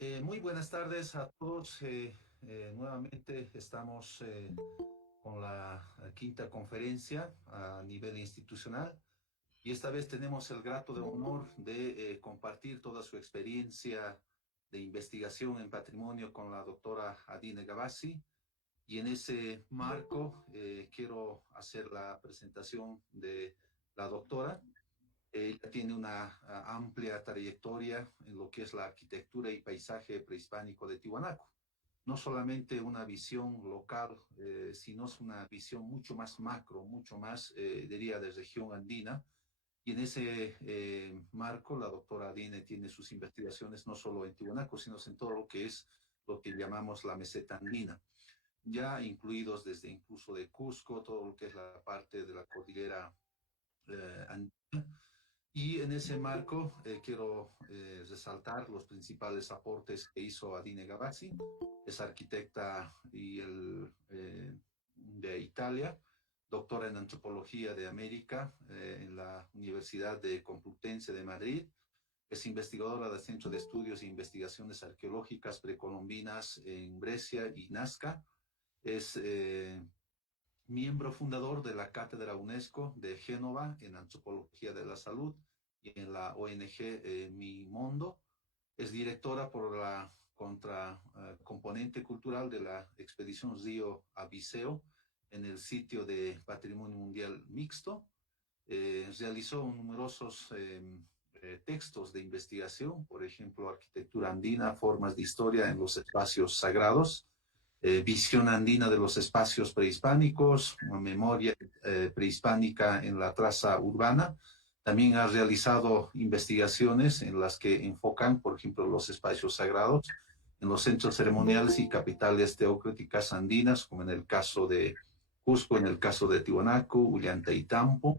Muy buenas tardes a todos. Nuevamente estamos con la quinta conferencia a nivel institucional y esta vez tenemos el grato de honor de compartir toda su experiencia de investigación en patrimonio con la doctora Adine Gavazzi. Y en ese marco quiero hacer la presentación de la doctora. Ella tiene una amplia trayectoria en lo que es la arquitectura y paisaje prehispánico de Tiwanaku. No solamente una visión local, sino es una visión mucho más macro, mucho más, diría, de región andina. Y en ese marco, la doctora Adine tiene sus investigaciones no solo en Tiwanaku, sino en todo lo que es lo que llamamos la meseta andina, ya incluidos desde incluso de Cusco, todo lo que es la parte de la cordillera andina. Y en ese marco quiero resaltar los principales aportes que hizo Adine Gavazzi, es arquitecta de Italia, doctora en antropología de América en la Universidad de Complutense de Madrid, es investigadora del Centro de Estudios e Investigaciones Arqueológicas Precolombinas en Brescia y Nazca, es miembro fundador de la Cátedra UNESCO de Génova en Antropología de la Salud y en la ONG Mi Mundo. Es directora por la componente cultural de la expedición Río Abiseo en el sitio de Patrimonio Mundial Mixto. Realizó numerosos textos de investigación, por ejemplo, arquitectura andina, formas de historia en los espacios sagrados, visión andina de los espacios prehispánicos, memoria prehispánica en la traza urbana. También ha realizado investigaciones en las que enfocan, por ejemplo, los espacios sagrados en los centros ceremoniales y capitales teocráticas andinas, como en el caso de Cusco, en el caso de Tiwanaku, Ollantaytambo,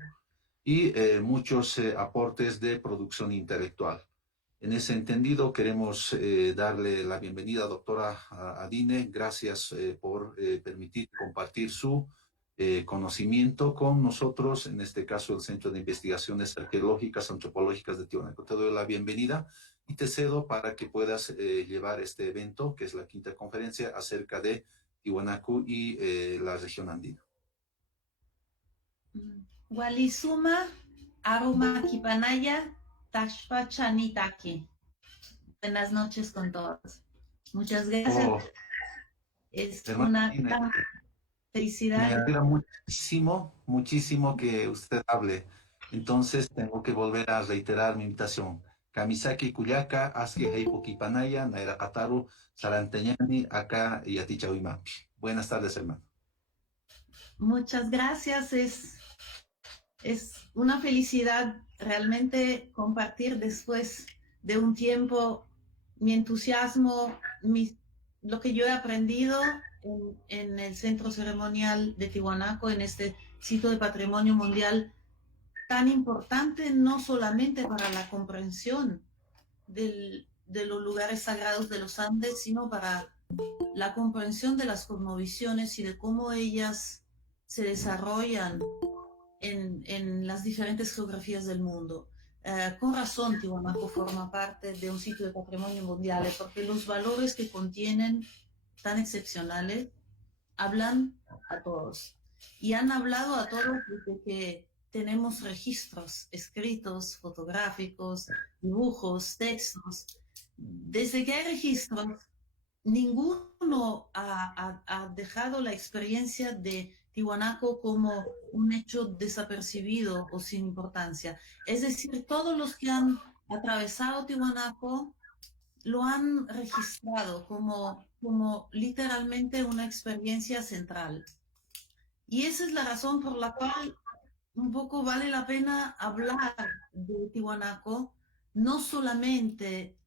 y muchos aportes de producción intelectual. En ese entendido, queremos darle la bienvenida, doctora Adine. Gracias por permitir compartir su conocimiento con nosotros, en este caso el Centro de Investigaciones Arqueológicas, Antropológicas de Tiwanaku. Te doy la bienvenida y te cedo para que puedas llevar este evento, que es la quinta conferencia acerca de Tiwanaku y la región andina. Walisuma Aruma Kipanaya Tashpa Chanitaki. Buenas noches con todos. Muchas gracias. Oh, Es hermana una Adine, gran me felicidad. alegra muchísimo, muchísimo que usted hable. Entonces tengo que volver a reiterar mi invitación. Kamisaki Kuyaka, Aski Heipokipanaya, Naira Kataru, Saranteñani, acá y Atichauimampi. Buenas tardes, hermano. Muchas gracias. Es una felicidad realmente compartir después de un tiempo mi entusiasmo, lo que yo he aprendido en el Centro Ceremonial de Tiwanaku, en este sitio de Patrimonio Mundial tan importante no solamente para la comprensión de los lugares sagrados de los Andes, sino para la comprensión de las cosmovisiones y de cómo ellas se desarrollan en las diferentes geografías del mundo. Con razón, Tiwanaku forma parte de un sitio de patrimonio mundial, porque los valores que contienen tan excepcionales hablan a todos. Y han hablado a todos desde que tenemos registros escritos, fotográficos, dibujos, textos. Desde que hay registros, ninguno ha dejado la experiencia de Tiwanaku como un hecho desapercibido o sin importancia. Es decir, todos los que han atravesado Tiwanaku lo han registrado como literalmente una experiencia central. Y esa es la razón por la cual un poco vale la pena hablar de Tiwanaku, no solamente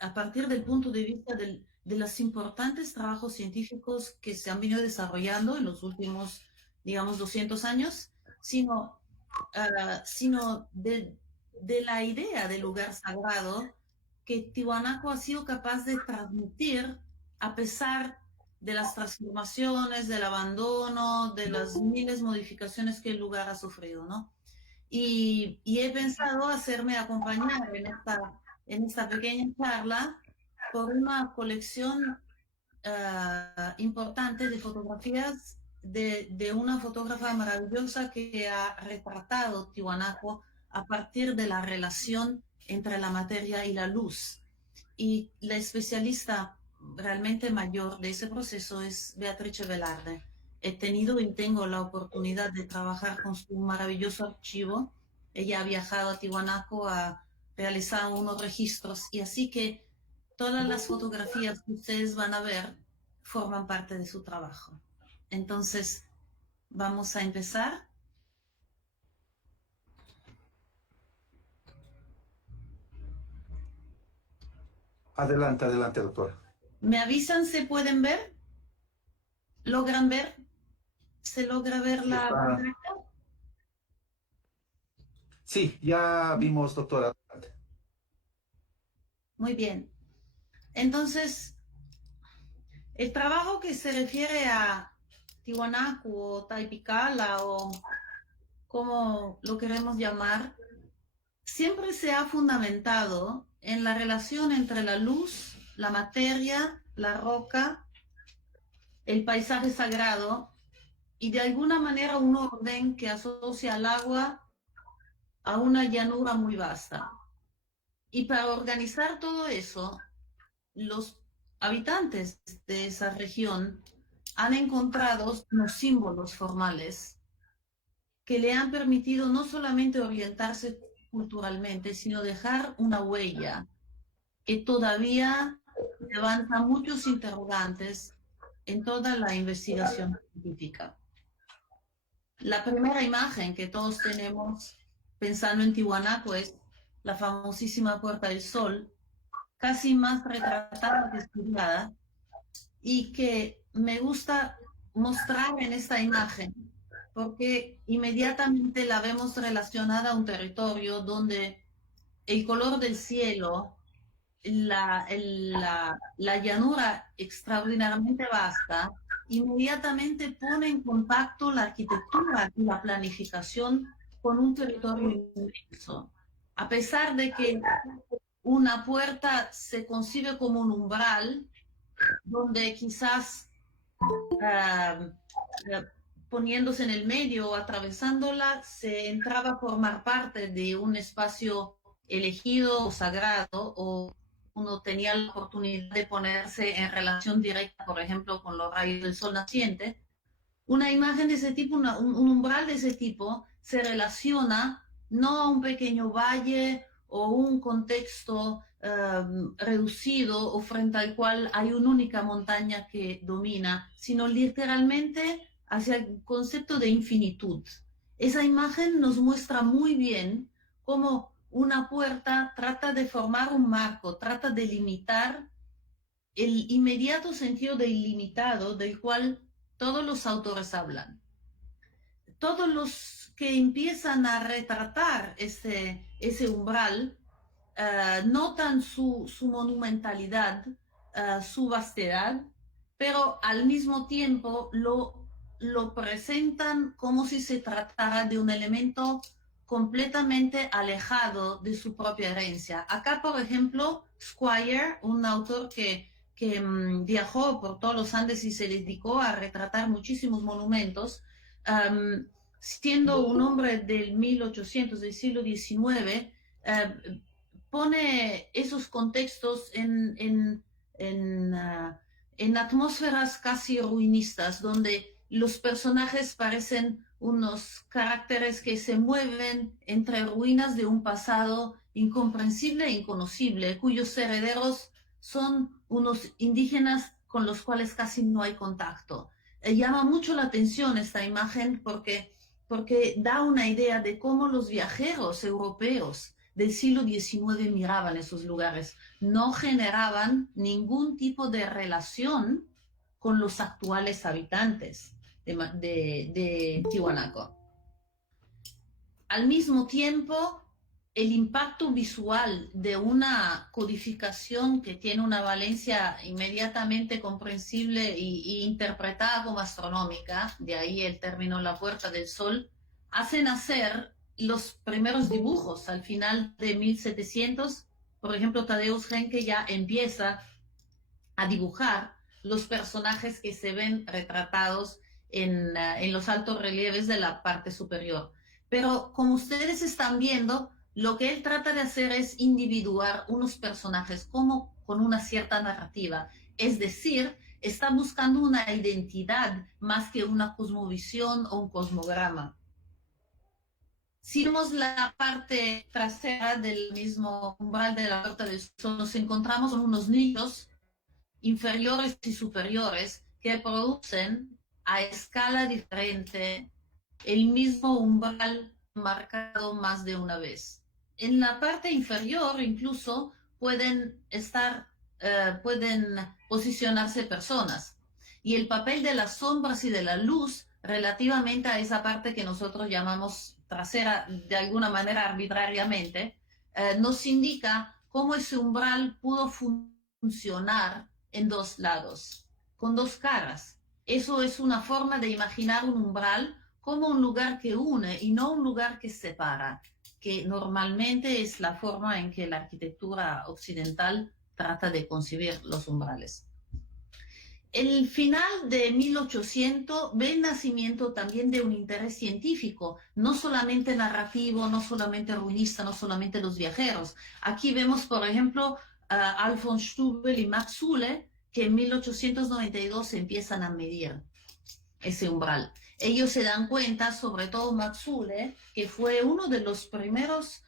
a partir del punto de vista de los importantes trabajos científicos que se han venido desarrollando en los últimos, digamos, 200 años, sino de la idea del lugar sagrado que Tiwanaku ha sido capaz de transmitir a pesar de las transformaciones, del abandono, de las miles modificaciones que el lugar ha sufrido, ¿no? Y he pensado hacerme acompañar en esta pequeña charla por una colección importante de fotografías de una fotógrafa maravillosa que ha retratado Tiwanaku a partir de la relación entre la materia y la luz. Y la especialista realmente mayor de ese proceso es Beatrice Velarde. He tenido y tengo la oportunidad de trabajar con su maravilloso archivo. Ella ha viajado a Tiwanaku, ha realizado unos registros y así que todas las fotografías que ustedes van a ver forman parte de su trabajo. Entonces, vamos a empezar. Adelante, adelante, doctora. ¿Me avisan? ¿Se pueden ver? ¿Logran ver? ¿Se logra ver la pantalla? Sí, ya vimos, doctora. Muy bien. Entonces, el trabajo que se refiere a Tiwanaku o Taipicala o como lo queremos llamar, siempre se ha fundamentado en la relación entre la luz, la materia, la roca, el paisaje sagrado y de alguna manera un orden que asocia al agua a una llanura muy vasta. Y para organizar todo eso, los habitantes de esa región han encontrado unos símbolos formales que le han permitido no solamente orientarse culturalmente, sino dejar una huella que todavía levanta muchos interrogantes en toda la investigación científica. La primera imagen que todos tenemos pensando en Tiwanaku es la famosísima Puerta del Sol, casi más retratada que estudiada, y que me gusta mostrar en esta imagen, porque inmediatamente la vemos relacionada a un territorio donde el color del cielo, la llanura extraordinariamente vasta, inmediatamente pone en contacto la arquitectura y la planificación con un territorio inmenso. A pesar de que una puerta se concibe como un umbral, donde quizás poniéndose en el medio o atravesándola, se entraba a formar parte de un espacio elegido o sagrado, o uno tenía la oportunidad de ponerse en relación directa, por ejemplo, con los rayos del sol naciente. Una imagen de ese tipo, un umbral de ese tipo, se relaciona no a un pequeño valle o un contexto reducido o frente al cual hay una única montaña que domina, sino literalmente hacia el concepto de infinitud. Esa imagen nos muestra muy bien cómo una puerta trata de formar un marco, trata de limitar el inmediato sentido de ilimitado del cual todos los autores hablan. Todos los que empiezan a retratar ese umbral notan su monumentalidad, su vastedad, pero al mismo tiempo lo presentan como si se tratara de un elemento completamente alejado de su propia herencia. Acá, por ejemplo, Squire, un autor que viajó por todos los Andes y se dedicó a retratar muchísimos monumentos, siendo un hombre del 1800, del siglo XIX, pone esos contextos en atmósferas casi ruinistas, donde los personajes parecen unos caracteres que se mueven entre ruinas de un pasado incomprensible e inconocible, cuyos herederos son unos indígenas con los cuales casi no hay contacto. Llama mucho la atención esta imagen porque da una idea de cómo los viajeros europeos del siglo XIX miraban esos lugares. No generaban ningún tipo de relación con los actuales habitantes de Tiwanaku. Al mismo tiempo, el impacto visual de una codificación que tiene una valencia inmediatamente comprensible e interpretada como astronómica, de ahí el término la Puerta del Sol, hace nacer los primeros dibujos al final de 1700. Por ejemplo, Tadeusz Henke ya empieza a dibujar los personajes que se ven retratados en los altos relieves de la parte superior. Pero como ustedes están viendo, lo que él trata de hacer es individuar unos personajes como con una cierta narrativa. Es decir, está buscando una identidad más que una cosmovisión o un cosmograma. Si vemos la parte trasera del mismo umbral de la Puerta del Sol, nos encontramos con unos nichos inferiores y superiores que producen a escala diferente el mismo umbral marcado más de una vez. En la parte inferior incluso pueden posicionarse personas. Y el papel de las sombras y de la luz relativamente a esa parte que nosotros llamamos trasera de alguna manera arbitrariamente, nos indica cómo ese umbral pudo funcionar en dos lados, con dos caras. Eso es una forma de imaginar un umbral como un lugar que une y no un lugar que separa, que normalmente es la forma en que la arquitectura occidental trata de concebir los umbrales. El final de 1800 ve el nacimiento también de un interés científico, no solamente narrativo, no solamente ruinista, no solamente los viajeros. Aquí vemos, por ejemplo, Alfons Stubel y Max Uhle, que en 1892 empiezan a medir ese umbral. Ellos se dan cuenta, sobre todo Max Uhle, que fue uno de los primeros,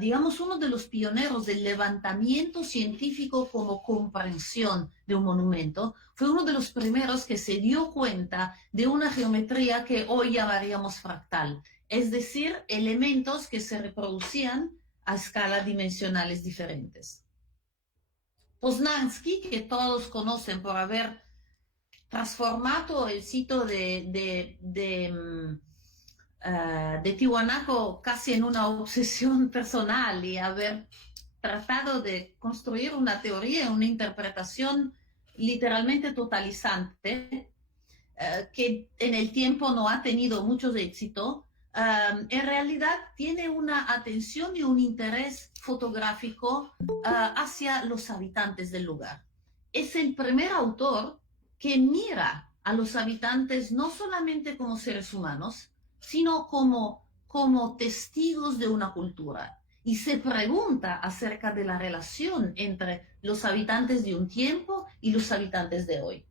digamos, uno de los pioneros del levantamiento científico como comprensión de un monumento. Fue uno de los primeros que se dio cuenta de una geometría que hoy llamaríamos fractal, es decir, elementos que se reproducían a escalas dimensionales diferentes. Poznański, que todos conocen por haber transformado el sitio de Tiwanaku casi en una obsesión personal y haber tratado de construir una teoría, una interpretación literalmente totalizante, que en el tiempo no ha tenido mucho éxito, en realidad tiene una atención y un interés fotográfico hacia los habitantes del lugar. Es el primer autor que mira a los habitantes no solamente como seres humanos, sino como testigos de una cultura. Y se pregunta acerca de la relación entre los habitantes de un tiempo y los habitantes de hoy.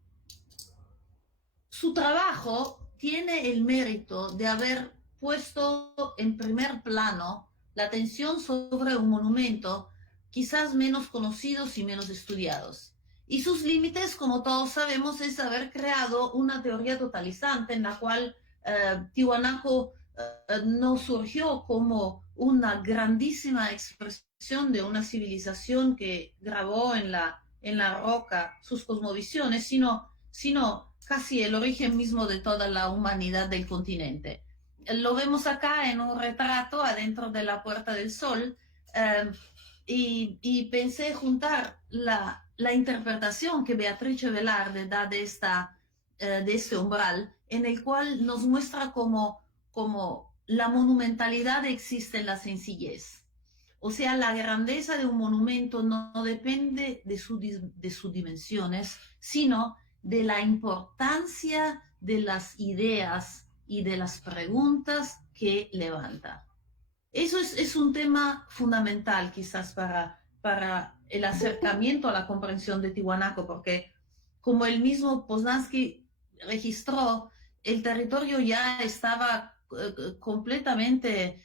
Su trabajo tiene el mérito de haber puesto en primer plano la atención sobre un monumento quizás menos conocidos y menos estudiados. Y sus límites, como todos sabemos, es haber creado una teoría totalizante en la cual Tiwanaku no surgió como una grandísima expresión de una civilización que grabó en la roca sus cosmovisiones, sino casi el origen mismo de toda la humanidad del continente. Lo vemos acá en un retrato adentro de la Puerta del Sol, y pensé juntar la interpretación que Beatrice Velarde da de este umbral, en el cual nos muestra como la monumentalidad existe en la sencillez. O sea, la grandeza de un monumento no depende de sus dimensiones, sino de la importancia de las ideas y de las preguntas que levanta. Eso es un tema fundamental quizás para el acercamiento a la comprensión de Tiwanaku, porque como el mismo Poznański registró, el territorio ya estaba completamente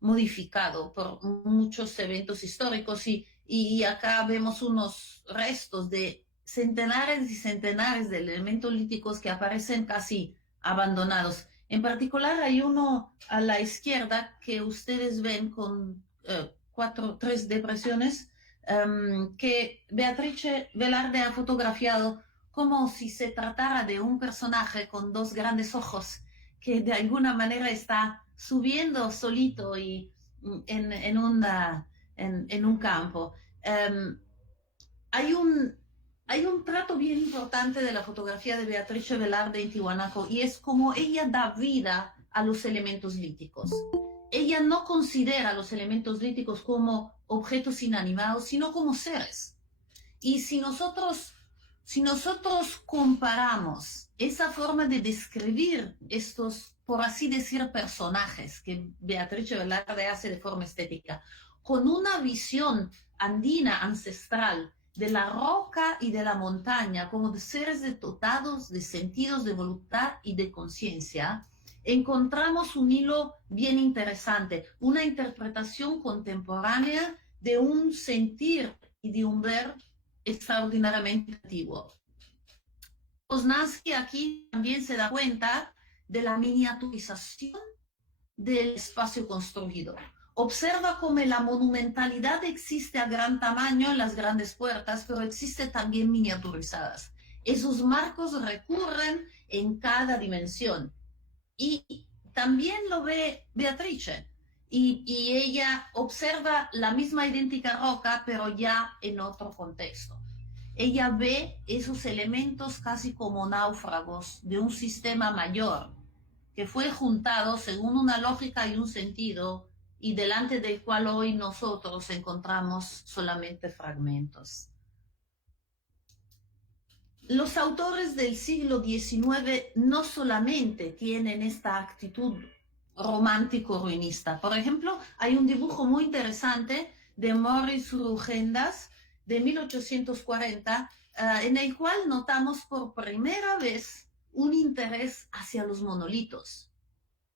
modificado por muchos eventos históricos y acá vemos unos restos de centenares y centenares de elementos líticos que aparecen casi abandonados. En particular hay uno a la izquierda que ustedes ven con tres depresiones que Beatrice Velarde ha fotografiado como si se tratara de un personaje con dos grandes ojos que de alguna manera está subiendo solito y en un campo. Hay un trato bien importante de la fotografía de Beatrice Velarde en Tiwanaku y es como ella da vida a los elementos líticos. Ella no considera los elementos líticos como objetos inanimados, sino como seres. Y si nosotros comparamos esa forma de describir estos, por así decir, personajes que Beatrice Velarde hace de forma estética, con una visión andina ancestral de la roca y de la montaña como de seres dotados de sentidos de voluntad y de conciencia, encontramos un hilo bien interesante, una interpretación contemporánea de un sentir y de un ver extraordinariamente antiguo. Poznanski aquí también se da cuenta de la miniaturización del espacio construido. Observa cómo la monumentalidad existe a gran tamaño en las grandes puertas, pero existe también miniaturizadas. Esos marcos recurren en cada dimensión. Y también lo ve Beatrice. Y ella observa la misma idéntica roca, pero ya en otro contexto. Ella ve esos elementos casi como náufragos de un sistema mayor, que fue juntado según una lógica y un sentido, y delante del cual hoy nosotros encontramos solamente fragmentos. Los autores del siglo XIX no solamente tienen esta actitud romántico-ruinista. Por ejemplo, hay un dibujo muy interesante de Maurice Rugendas de 1840, en el cual notamos por primera vez un interés hacia los monolitos.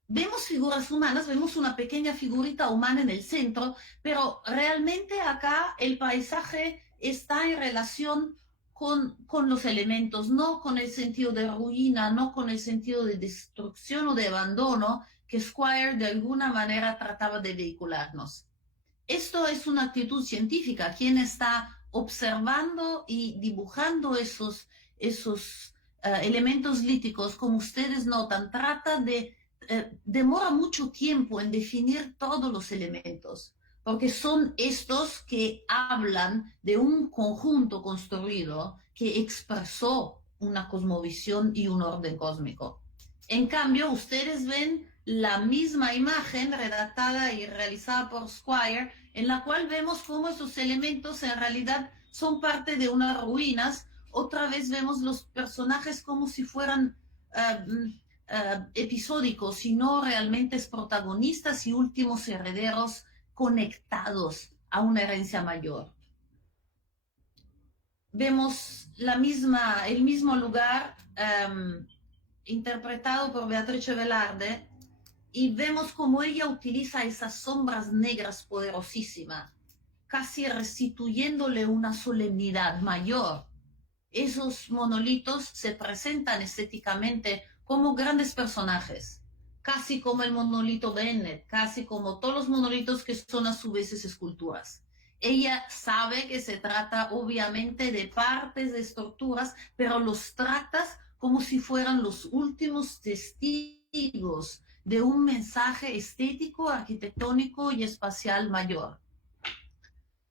Vemos figuras humanas, vemos una pequeña figurita humana en el centro, pero realmente acá el paisaje está en relación con los elementos, no con el sentido de ruina, no con el sentido de destrucción o de abandono que Squire de alguna manera trataba de vehicularnos. Esto es una actitud científica. Quien está observando y dibujando esos elementos líticos, como ustedes notan, trata de demora mucho tiempo en definir todos los elementos, porque son estos que hablan de un conjunto construido que expresó una cosmovisión y un orden cósmico. En cambio, ustedes ven la misma imagen redactada y realizada por Squire, en la cual vemos cómo esos elementos en realidad son parte de unas ruinas. Otra vez vemos los personajes como si fueran episódicos, y no realmente protagonistas y últimos herederos conectados a una herencia mayor. Vemos el mismo lugar interpretado por Beatrice Velarde, y vemos cómo ella utiliza esas sombras negras poderosísimas, casi restituyéndole una solemnidad mayor. Esos monolitos se presentan estéticamente como grandes personajes, casi como el monolito Bennett, casi como todos los monolitos que son a su vez esculturas. Ella sabe que se trata obviamente de partes de estructuras, pero los trata como si fueran los últimos testigos de un mensaje estético, arquitectónico y espacial mayor.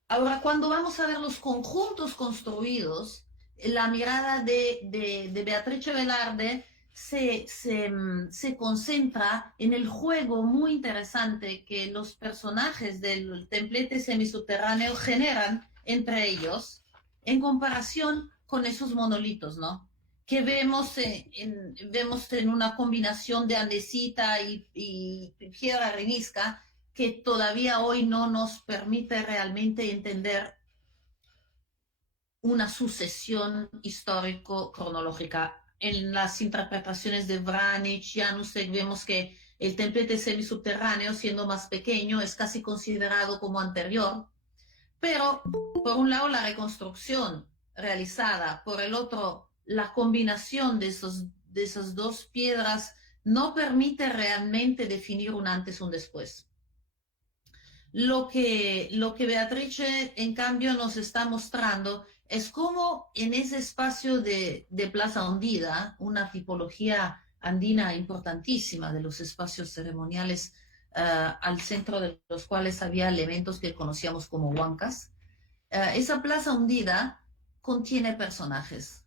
Ahora, cuando vamos a ver los conjuntos construidos, la mirada de Beatrice Velarde se concentra en el juego muy interesante que los personajes del templete semisubterráneo generan entre ellos en comparación con esos monolitos, ¿no? Que vemos en una combinación de andesita y piedra arenisca que todavía hoy no nos permite realmente entender una sucesión histórico-cronológica. En las interpretaciones de Vranić, Janusek, vemos que el templete semisubterráneo, siendo más pequeño, es casi considerado como anterior, pero por un lado la reconstrucción realizada, por el otro la combinación de esas dos piedras no permite realmente definir un antes y un después. Lo que Beatrice, en cambio, nos está mostrando es cómo en ese espacio de Plaza Hundida, una tipología andina importantísima de los espacios ceremoniales, al centro de los cuales había elementos que conocíamos como huancas, esa Plaza Hundida contiene personajes.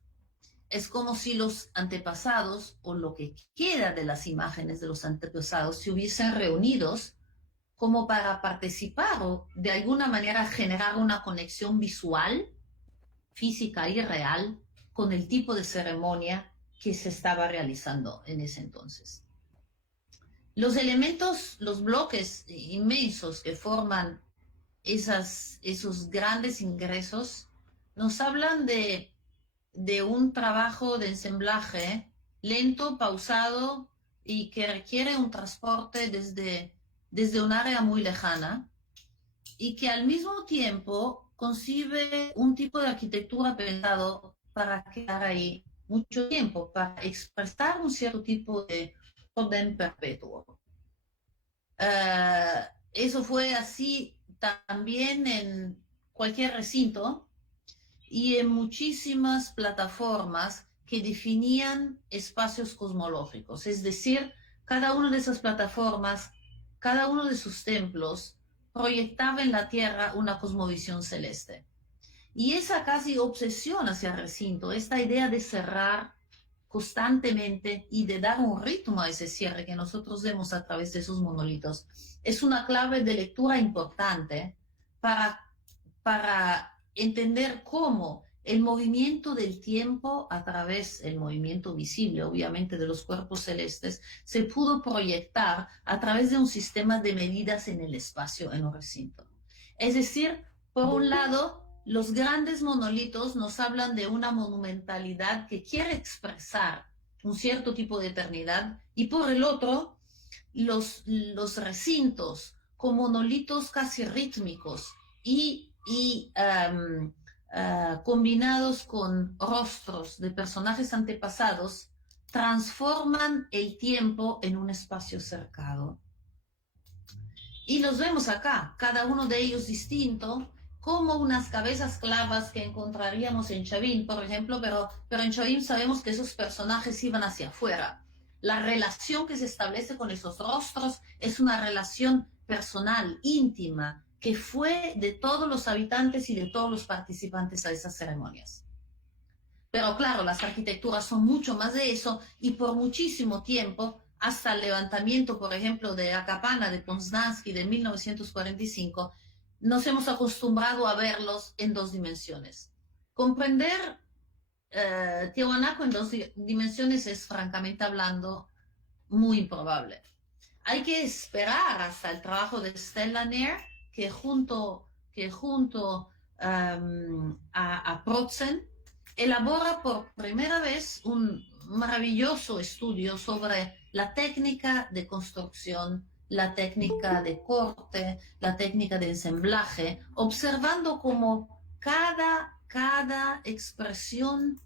Es como si los antepasados, o lo que queda de las imágenes de los antepasados, se hubiesen reunidos como para participar o de alguna manera generar una conexión visual física y real con el tipo de ceremonia que se estaba realizando en ese entonces. Los elementos, los bloques inmensos que forman esos grandes ingresos nos hablan de un trabajo de ensamblaje lento, pausado y que requiere un transporte desde un área muy lejana y que al mismo tiempo concibe un tipo de arquitectura pensado para quedar ahí mucho tiempo, para expresar un cierto tipo de orden perpetuo. Eso fue así también en cualquier recinto y en muchísimas plataformas que definían espacios cosmológicos. Es decir, cada una de esas plataformas, cada uno de sus templos, proyectaba en la Tierra una cosmovisión celeste. Y esa casi obsesión hacia el recinto, esta idea de cerrar constantemente y de dar un ritmo a ese cierre que nosotros vemos a través de esos monolitos, es una clave de lectura importante para entender cómo el movimiento del tiempo a través del movimiento visible, obviamente, de los cuerpos celestes, se pudo proyectar a través de un sistema de medidas en el espacio, en un recinto. Es decir, por un lado, los grandes monolitos nos hablan de una monumentalidad que quiere expresar un cierto tipo de eternidad, y por el otro, los recintos con monolitos casi rítmicos y combinados con rostros de personajes antepasados, transforman el tiempo en un espacio cercado. Y los vemos acá, cada uno de ellos distinto, como unas cabezas clavas que encontraríamos en Chavín, por ejemplo, pero en Chavín sabemos que esos personajes iban hacia afuera. La relación que se establece con esos rostros es una relación personal, íntima, que fue de todos los habitantes y de todos los participantes a esas ceremonias. Pero claro, las arquitecturas son mucho más de eso, y por muchísimo tiempo, hasta el levantamiento, por ejemplo, de Akapana, de Poznański, de 1945, nos hemos acostumbrado a verlos en dos dimensiones. Comprender Tiahuanaco en dos dimensiones es, francamente hablando, muy improbable. Hay que esperar hasta el trabajo de Stella Nair, que junto a Protzen elabora por primera vez un maravilloso estudio sobre la técnica de construcción, la técnica de corte, la técnica de ensamblaje, observando cómo cada expresión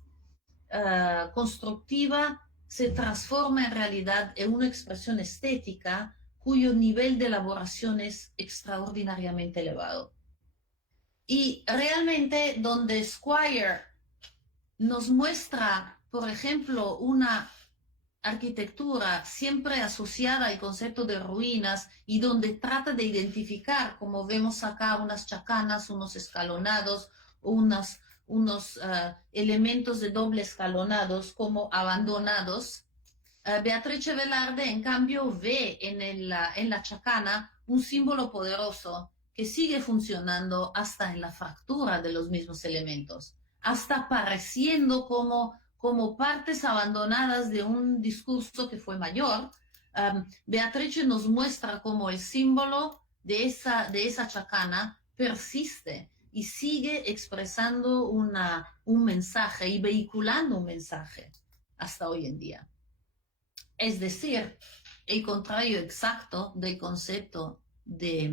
constructiva se transforma en realidad en una expresión estética cuyo nivel de elaboración es extraordinariamente elevado. Y realmente donde Squire nos muestra, por ejemplo, una arquitectura siempre asociada al concepto de ruinas y donde trata de identificar, como vemos acá, unas chacanas, unos escalonados, unos elementos de doble escalonados como abandonados. Beatrice Velarde, en cambio, ve en la chacana un símbolo poderoso que sigue funcionando hasta en la fractura de los mismos elementos, hasta pareciendo como partes abandonadas de un discurso que fue mayor. Beatrice nos muestra cómo el símbolo de esa chacana persiste y sigue expresando un mensaje y vehiculando un mensaje hasta hoy en día. Es decir, el contrario exacto del concepto de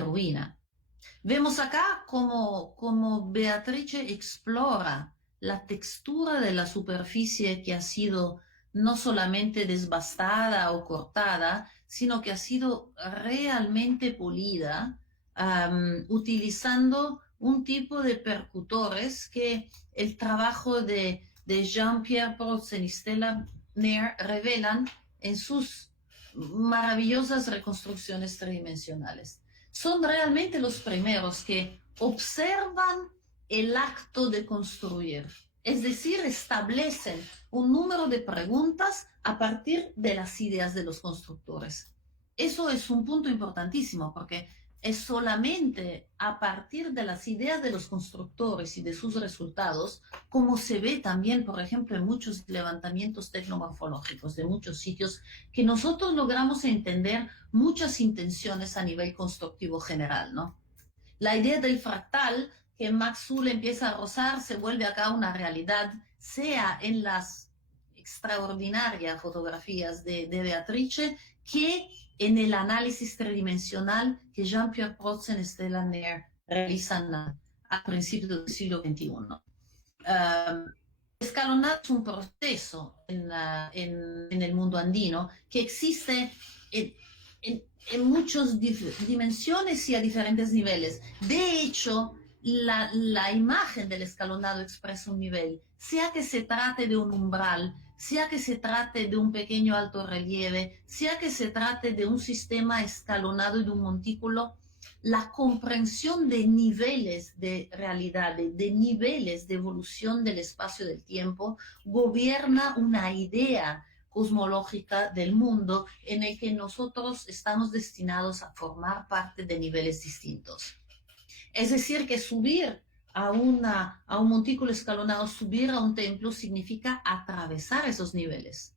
ruina. Vemos acá como Beatrice explora la textura de la superficie que ha sido no solamente desbastada o cortada, sino que ha sido realmente pulida, utilizando un tipo de percutores que el trabajo de Jean-Pierre Protzen y Stella Nair revelan en sus maravillosas reconstrucciones tridimensionales. Son realmente los primeros que observan el acto de construir, es decir, establecen un número de preguntas a partir de las ideas de los constructores. Eso es un punto importantísimo porque es solamente a partir de las ideas de los constructores y de sus resultados, como se ve también, por ejemplo, en muchos levantamientos tecnomorfológicos de muchos sitios, que nosotros logramos entender muchas intenciones a nivel constructivo general, ¿no? La idea del fractal que Max Zull empieza a rozar se vuelve acá una realidad, sea en las extraordinarias fotografías de Beatrice, que en el análisis tridimensional que Jean-Pierre Protzen y Stella Nair realizan a principios del siglo XXI. Escalonado es un proceso en el mundo andino que existe en muchas dimensiones y a diferentes niveles. De hecho, la imagen del escalonado expresa un nivel, sea que se trate de un umbral, sea que se trate de un pequeño alto relieve, sea que se trate de un sistema escalonado y de un montículo, la comprensión de niveles de realidad, de niveles de evolución del espacio del tiempo, gobierna una idea cosmológica del mundo en el que nosotros estamos destinados a formar parte de niveles distintos. Es decir, que subir a un montículo escalonado, subir a un templo, significa atravesar esos niveles.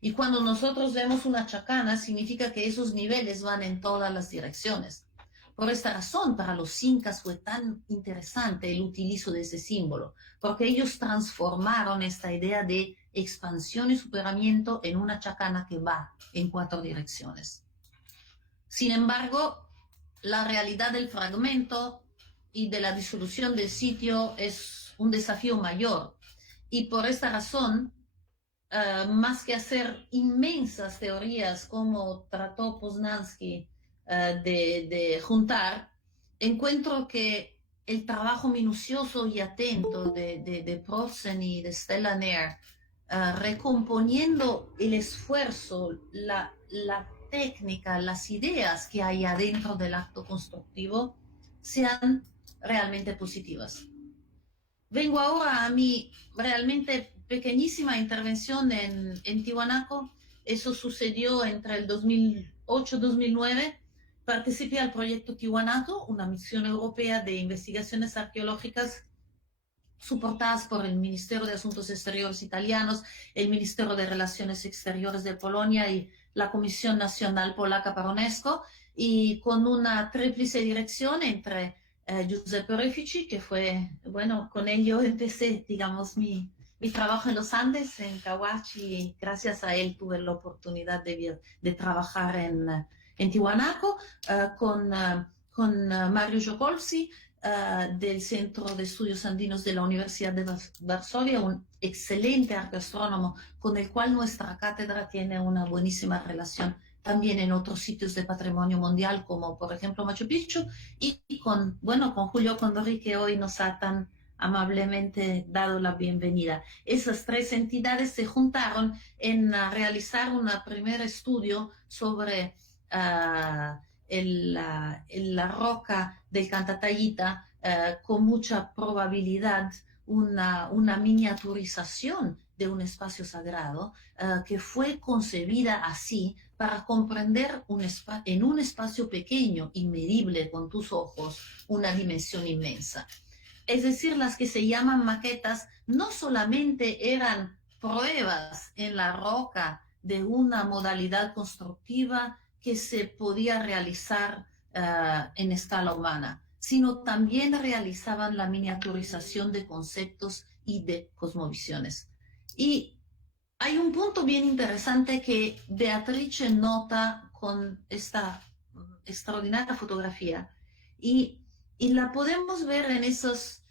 Y cuando nosotros vemos una chacana, significa que esos niveles van en todas las direcciones. Por esta razón, para los incas fue tan interesante el utilizo de ese símbolo, porque ellos transformaron esta idea de expansión y superamiento en una chacana que va en 4 direcciones. Sin embargo, la realidad del fragmento y de la disolución del sitio es un desafío mayor. Y por esta razón, más que hacer inmensas teorías como trató Poznański de juntar, encuentro que el trabajo minucioso y atento de Protzen y de Stella Nair, recomponiendo el esfuerzo, la técnica, las ideas que hay adentro del acto constructivo, sean realmente positivas. Vengo ahora a mi realmente pequeñísima intervención en Tiwanaku. Eso sucedió entre el 2008-2009. Participé al proyecto Tiwanaku, una misión europea de investigaciones arqueológicas soportadas por el Ministerio de Asuntos Exteriores italianos, el Ministerio de Relaciones Exteriores de Polonia y la Comisión Nacional Polaca para UNESCO, y con una tríplice dirección entre Giuseppe Refici, que fue, bueno, con él yo empecé, digamos, mi trabajo en los Andes, en Cahuachi, y gracias a él tuve la oportunidad de trabajar en Tiwanaku, con Mario Giocolsi, del Centro de Estudios Andinos de la Universidad de Varsovia, un excelente arqueastrónomo con el cual nuestra cátedra tiene una buenísima relación también en otros sitios de patrimonio mundial, como por ejemplo Machu Picchu, y con Julio Condori, que hoy nos ha tan amablemente dado la bienvenida. Esas 3 entidades se juntaron en realizar un primer estudio sobre la roca del Cantatayita, con mucha probabilidad una miniaturización de un espacio sagrado, que fue concebida así para comprender en un espacio pequeño y medible con tus ojos una dimensión inmensa. Es decir, las que se llaman maquetas no solamente eran pruebas en la roca de una modalidad constructiva que se podía realizar en escala humana, sino también realizaban la miniaturización de conceptos y de cosmovisiones. Y hay un punto bien interesante que Beatrice nota con esta extraordinaria fotografía, y la podemos ver en esos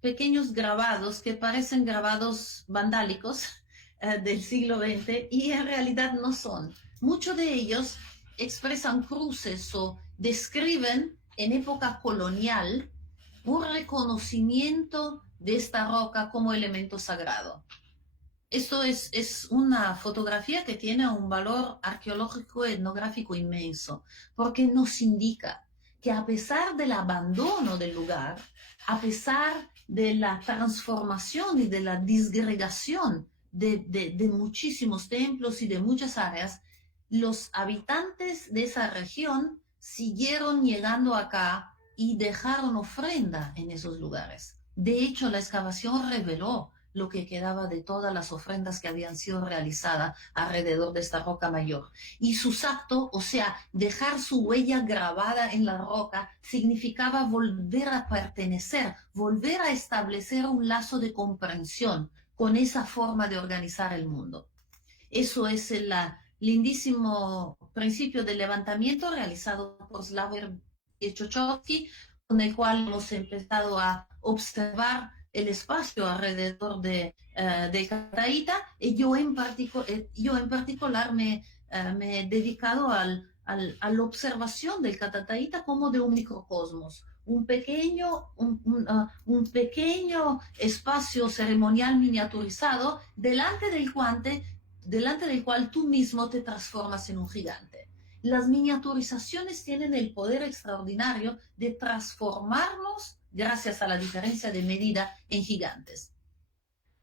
pequeños grabados que parecen grabados vandálicos del siglo XX, y en realidad no son. Muchos de ellos expresan cruces o describen en época colonial un reconocimiento de esta roca como elemento sagrado. Esto es una fotografía que tiene un valor arqueológico y etnográfico inmenso, porque nos indica que a pesar del abandono del lugar, a pesar de la transformación y de la disgregación de muchísimos templos y de muchas áreas, los habitantes de esa región siguieron llegando acá y dejaron ofrenda en esos lugares. De hecho, la excavación reveló lo que quedaba de todas las ofrendas que habían sido realizadas alrededor de esta roca mayor. Y sus actos, o sea, dejar su huella grabada en la roca, significaba volver a pertenecer, volver a establecer un lazo de comprensión con esa forma de organizar el mundo. Eso es el lindísimo principio de levantamiento realizado por Slavoj Žižkovský, con el cual hemos empezado a observar el espacio alrededor de Cataíta. Y yo en particular me he dedicado a la observación del Cataíta como de un microcosmos. Un pequeño espacio ceremonial miniaturizado delante del cual tú mismo te transformas en un gigante. Las miniaturizaciones tienen el poder extraordinario de transformarnos, gracias a la diferencia de medida, en gigantes.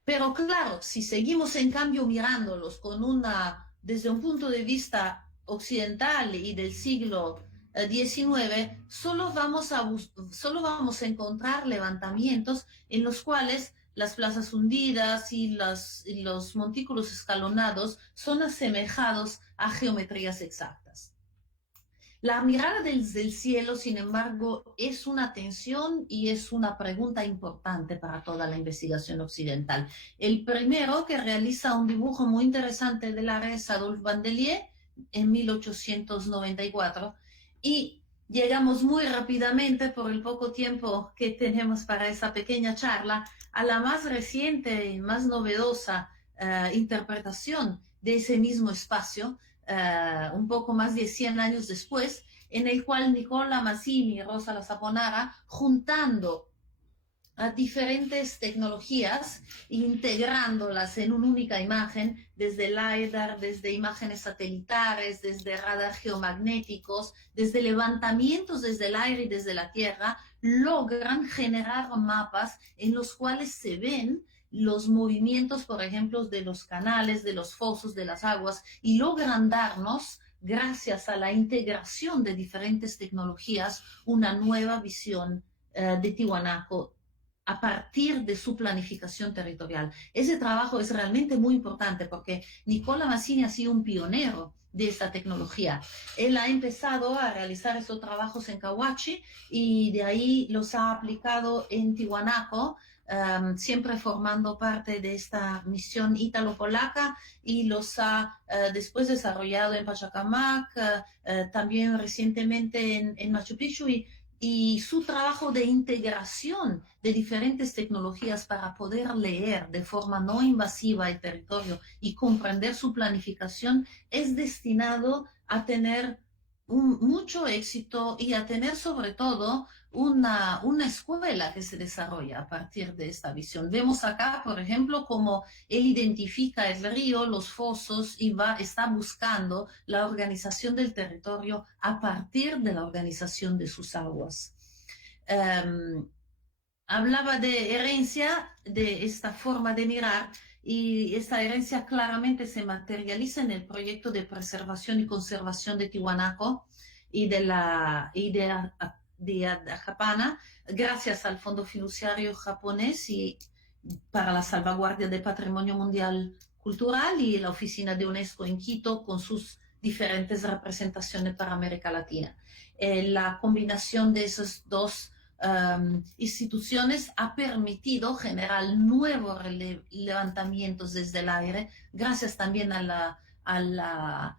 Pero claro, si seguimos en cambio mirándolos desde un punto de vista occidental y del siglo XIX, solo vamos a encontrar levantamientos en los cuales las plazas hundidas y los montículos escalonados son asemejados a geometrías exactas. La mirada desde el cielo, sin embargo, es una tensión y es una pregunta importante para toda la investigación occidental. El primero que realiza un dibujo muy interesante del área es Adolphe Bandelier en 1894, y llegamos muy rápidamente, por el poco tiempo que tenemos para esa pequeña charla, a la más reciente y más novedosa interpretación de ese mismo espacio, un poco más de 100 años después, en el cual Nicola Massini y Rosa La Saponara, juntando a diferentes tecnologías, integrándolas en una única imagen, desde LiDAR, desde imágenes satelitares, desde radar geomagnéticos, desde levantamientos desde el aire y desde la tierra, logran generar mapas en los cuales se ven los movimientos, por ejemplo, de los canales, de los fosos, de las aguas, y logran darnos, gracias a la integración de diferentes tecnologías, una nueva visión de Tiwanaku a partir de su planificación territorial. Ese trabajo es realmente muy importante porque Nicola Massini ha sido un pionero de esta tecnología. Él ha empezado a realizar estos trabajos en Cahuachi y de ahí los ha aplicado en Tiwanaku, siempre formando parte de esta misión ítalo-polaca, y los ha después desarrollado en Pachacamac, también recientemente en Machu Picchu, y su trabajo de integración de diferentes tecnologías para poder leer de forma no invasiva el territorio y comprender su planificación es destinado a tener mucho éxito y a tener sobre todo una escuela que se desarrolla a partir de esta visión. Vemos acá, por ejemplo, cómo él identifica el río, los fosos, y está buscando la organización del territorio a partir de la organización de sus aguas. Hablaba de herencia, de esta forma de mirar, y esta herencia claramente se materializa en el proyecto de preservación y conservación de Tiwanaku y de Adjapana, gracias al Fondo Fiduciario Japonés y para la salvaguardia del patrimonio mundial cultural, y la oficina de UNESCO en Quito con sus diferentes representaciones para América Latina. La combinación de esas dos instituciones ha permitido generar nuevos levantamientos desde el aire, gracias también a la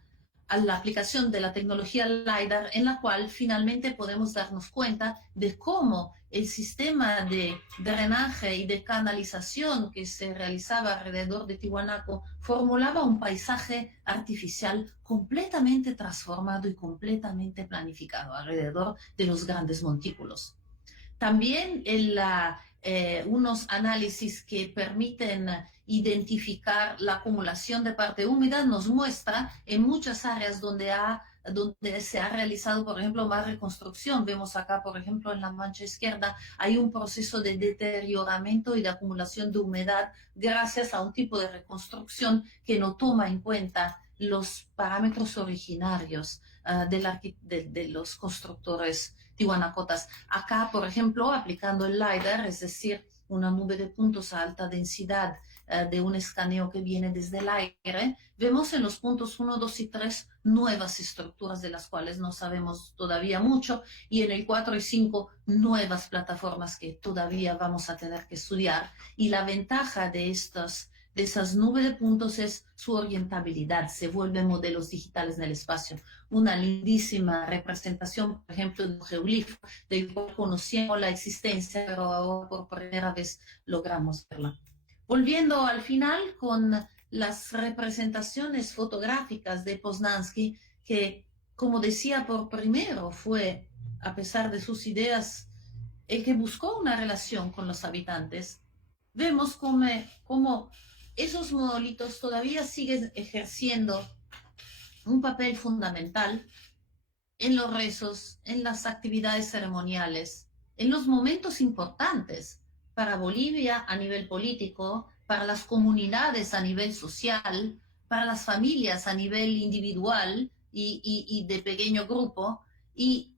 aplicación de la tecnología LiDAR, en la cual finalmente podemos darnos cuenta de cómo el sistema de drenaje y de canalización que se realizaba alrededor de Tiwanaku formulaba un paisaje artificial completamente transformado y completamente planificado alrededor de los grandes montículos. También unos análisis que permiten identificar la acumulación de parte húmeda nos muestra en muchas áreas donde se ha realizado, por ejemplo, más reconstrucción. Vemos acá, por ejemplo, en la mancha izquierda, hay un proceso de deterioramiento y de acumulación de humedad gracias a un tipo de reconstrucción que no toma en cuenta los parámetros originarios de los constructores tiwanacotas. Acá, por ejemplo, aplicando el LiDAR, es decir, una nube de puntos a alta densidad de un escaneo que viene desde el aire, vemos en los puntos 1, 2 y 3 nuevas estructuras de las cuales no sabemos todavía mucho, y en el 4 y 5 nuevas plataformas que todavía vamos a tener que estudiar. Y la ventaja de esas nubes de puntos es su orientabilidad, se vuelven modelos digitales en el espacio. Una lindísima representación, por ejemplo, de un geoglifo, del cual conocíamos la existencia, pero ahora por primera vez logramos verla. Volviendo al final con las representaciones fotográficas de Poznański, que, como decía, por primero fue, a pesar de sus ideas, el que buscó una relación con los habitantes. Vemos cómo esos monolitos todavía siguen ejerciendo un papel fundamental en los rezos, en las actividades ceremoniales, en los momentos importantes para Bolivia a nivel político, para las comunidades a nivel social, para las familias a nivel individual y de pequeño grupo, y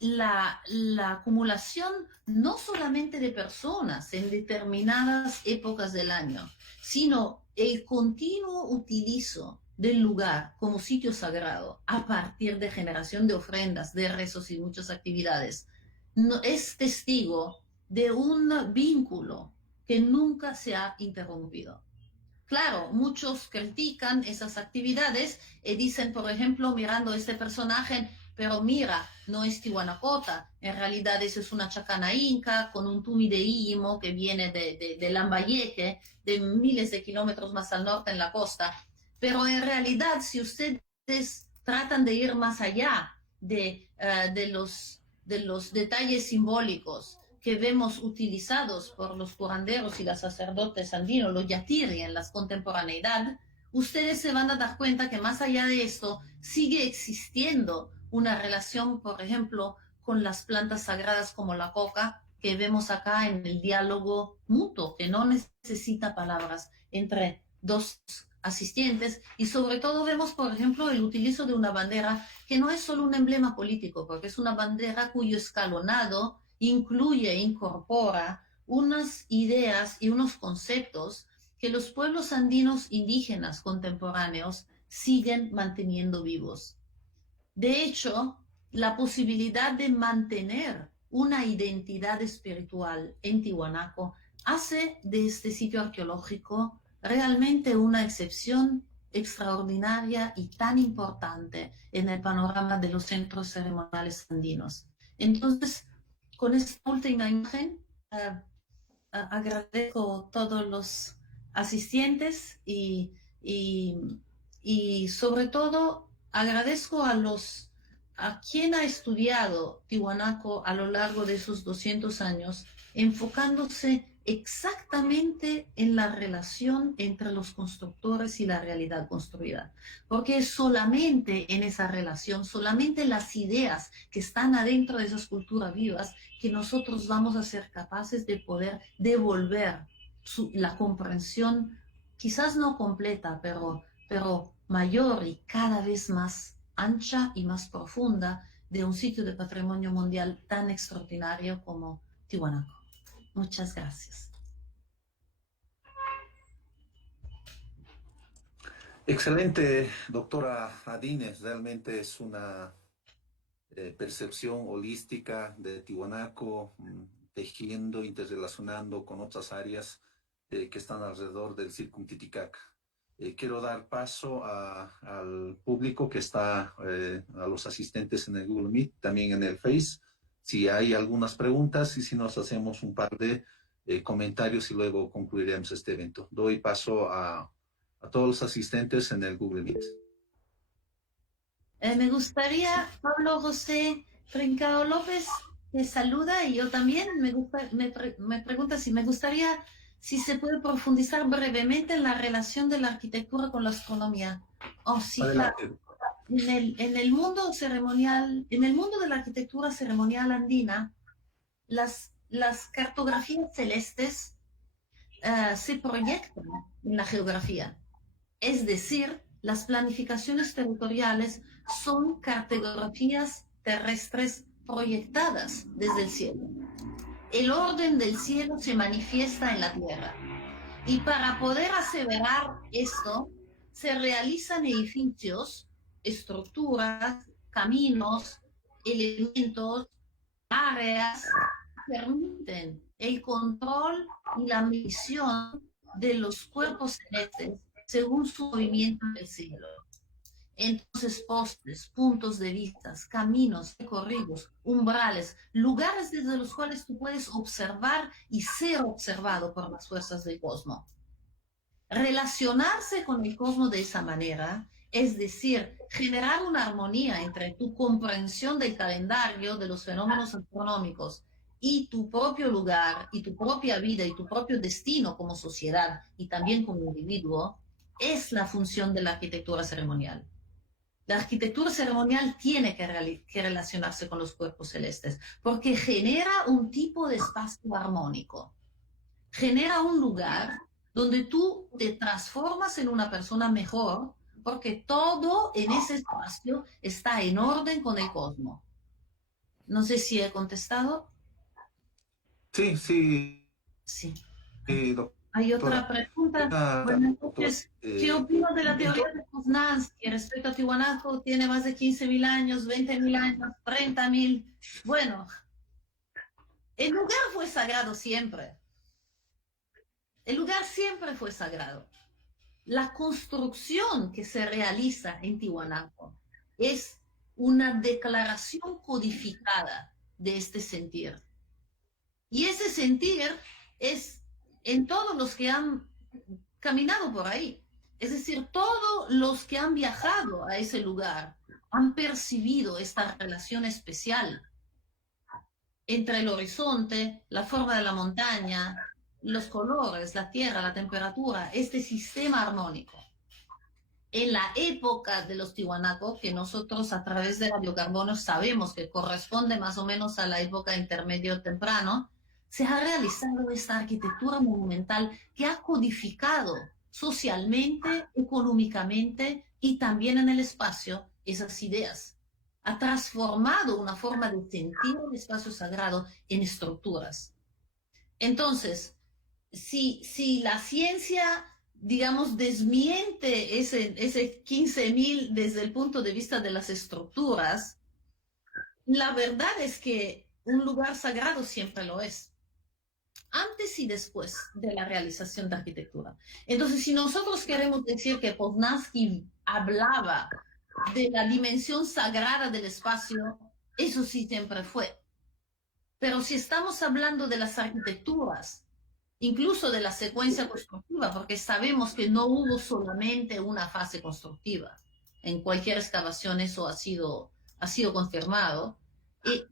la acumulación no solamente de personas en determinadas épocas del año, sino el continuo utilizo del lugar como sitio sagrado a partir de generación de ofrendas, de rezos y muchas actividades, no, es testigo de un vínculo que nunca se ha interrumpido. Claro, muchos critican esas actividades y dicen, por ejemplo, mirando este personaje, pero mira, no es Tihuanacota, en realidad eso es una chacana inca con un tumi de Íllimo que viene de Lambayeque, de miles de kilómetros más al norte en la costa. Pero en realidad, si ustedes tratan de ir más allá de los detalles simbólicos que vemos utilizados por los curanderos y los sacerdotes andinos, los yatiri en la contemporaneidad, ustedes se van a dar cuenta que más allá de esto sigue existiendo una relación, por ejemplo, con las plantas sagradas como la coca, que vemos acá en el diálogo mutuo, que no necesita palabras entre dos asistentes, y sobre todo vemos, por ejemplo, el utilizo de una bandera que no es solo un emblema político, porque es una bandera cuyo escalonado incluye, incorpora unas ideas y unos conceptos que los pueblos andinos indígenas contemporáneos siguen manteniendo vivos. De hecho, la posibilidad de mantener una identidad espiritual en Tiwanaku hace de este sitio arqueológico realmente una excepción extraordinaria y tan importante en el panorama de los centros ceremoniales andinos. Entonces, con esta última imagen, agradezco a todos los asistentes y sobre todo agradezco a quien ha estudiado Tiwanaku a lo largo de sus 200 años, enfocándose exactamente en la relación entre los constructores y la realidad construida. Porque es solamente en esa relación, solamente las ideas que están adentro de esas culturas vivas, que nosotros vamos a ser capaces de poder devolver la comprensión, quizás no completa, pero mayor y cada vez más ancha y más profunda de un sitio de patrimonio mundial tan extraordinario como Tiwanaku. Muchas gracias. Excelente, doctora Adines. Realmente es una percepción holística de Tiwanaku, tejiendo, interrelacionando con otras áreas que están alrededor del Circum Titicaca. Quiero dar paso al público que está, a los asistentes en el Google Meet, también en el Face. Si hay algunas preguntas y si nos hacemos un par de comentarios y luego concluiremos este evento. Doy paso a todos los asistentes en el Google Meet. Me gustaría, Pablo José Trincao López, te saluda y yo también me pregunta si me gustaría si se puede profundizar brevemente en la relación de la arquitectura con la astronomía. Oh, sí, claro. En el mundo ceremonial, en el mundo de la arquitectura ceremonial andina, las cartografías celestes se proyectan en la geografía. Es decir, las planificaciones territoriales son cartografías terrestres proyectadas desde el cielo. El orden del cielo se manifiesta en la tierra. Y para poder aseverar esto, se realizan edificios, estructuras, caminos, elementos, áreas que permiten el control y la medición de los cuerpos celestes según su movimiento en el cielo. Entonces, postes, puntos de vista, caminos recorridos, umbrales, lugares desde los cuales tú puedes observar y ser observado por las fuerzas del cosmos. Relacionarse con el cosmos de esa manera, es decir, generar una armonía entre tu comprensión del calendario, de los fenómenos astronómicos, y tu propio lugar, y tu propia vida, y tu propio destino como sociedad, y también como individuo, es la función de la arquitectura ceremonial. La arquitectura ceremonial tiene que relacionarse con los cuerpos celestes, porque genera un tipo de espacio armónico, genera un lugar donde tú te transformas en una persona mejor, porque todo en ese espacio está en orden con el cosmos. No sé si he contestado. Sí, sí, Sí. doctora. Hay otra pregunta. Bueno, entonces, ¿qué opinas de la teoría de Poznansky respecto a Tiwanaku? Tiene más de 15.000 años, 20.000 años, 30.000. Bueno, el lugar fue sagrado siempre. El lugar siempre fue sagrado. La construcción que se realiza en Tiwanaku es una declaración codificada de este sentir. Y ese sentir es en todos los que han caminado por ahí. Es decir, todos los que han viajado a ese lugar han percibido esta relación especial entre el horizonte, la forma de la montaña, los colores, la tierra, la temperatura, este sistema armónico. En la época de los Tiwanaku, que nosotros a través de radiocarbonos sabemos que corresponde más o menos a la época intermedio temprano, se ha realizado esta arquitectura monumental que ha codificado socialmente, económicamente y también en el espacio esas ideas. Ha transformado una forma de sentir el espacio sagrado en estructuras. Entonces, si la ciencia, digamos, desmiente ese 15.000 desde el punto de vista de las estructuras, la verdad es que un lugar sagrado siempre lo es, antes y después de la realización de arquitectura. Entonces, si nosotros queremos decir que Poznansky hablaba de la dimensión sagrada del espacio, eso sí siempre fue. Pero si estamos hablando de las arquitecturas, incluso de la secuencia constructiva, porque sabemos que no hubo solamente una fase constructiva. En cualquier excavación eso ha sido confirmado.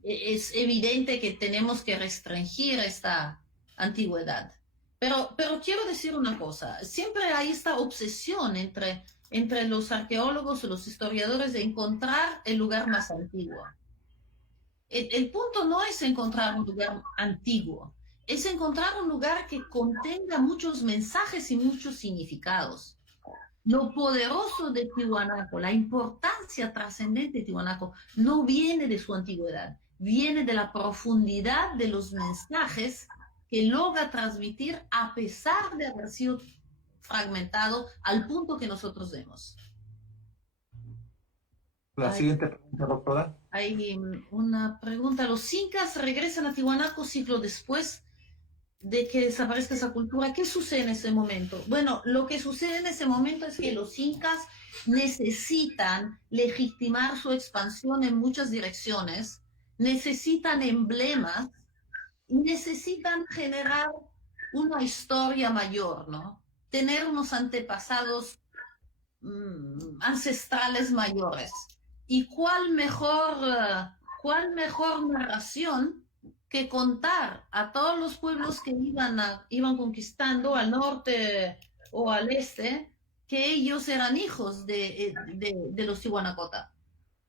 Es evidente que tenemos que restringir esta antigüedad. Pero quiero decir una cosa, siempre hay esta obsesión entre los arqueólogos o los historiadores de encontrar el lugar más antiguo. El punto no es encontrar un lugar antiguo, es encontrar un lugar que contenga muchos mensajes y muchos significados. Lo poderoso de Tiwanaku, la importancia trascendente de Tiwanaku, no viene de su antigüedad, viene de la profundidad de los mensajes que logra transmitir a pesar de haber sido fragmentado al punto que nosotros vemos. La siguiente pregunta, doctora. Hay una pregunta. ¿Los incas regresan a Tiwanaku siglo después de que desaparezca esa cultura? ¿Qué sucede en ese momento? Bueno, lo que sucede en ese momento es que los incas necesitan legitimar su expansión en muchas direcciones, necesitan emblemas, necesitan generar una historia mayor, ¿no? Tener unos antepasados ancestrales mayores. ¿Y cuál mejor narración que contar a todos los pueblos que iban conquistando al norte o al este que ellos eran hijos de los Tiwanacotas?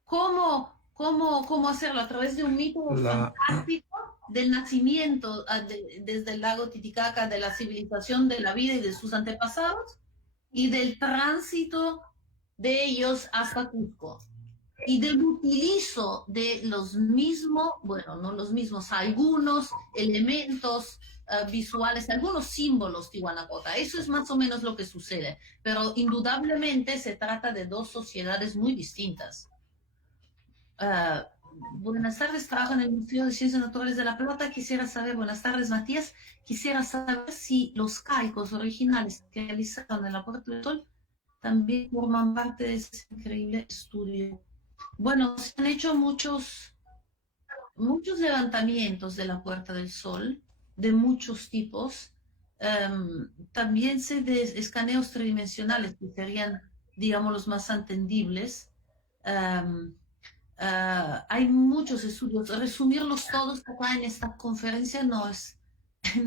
¿Cómo hacerlo? A través de un mito fantástico del nacimiento desde el lago Titicaca de la civilización de la vida y de sus antepasados y del tránsito de ellos hasta Cusco. Y del utilizo de los mismos, bueno, no los mismos, algunos elementos visuales, algunos símbolos tihuanacota. Eso es más o menos lo que sucede, pero indudablemente se trata de dos sociedades muy distintas. Uh, buenas tardes, trabajo en el Museo de Ciencias Naturales de La Plata. Quisiera saber, buenas tardes, Matías, quisiera saber si los calcos originales que realizaron en la Puerta del Sol también forman parte de ese increíble estudio. Bueno, se han hecho muchos levantamientos de la Puerta del Sol, de muchos tipos. También sé de escaneos tridimensionales, que serían, digamos, los más entendibles. Hay muchos estudios. Resumirlos todos acá en esta conferencia no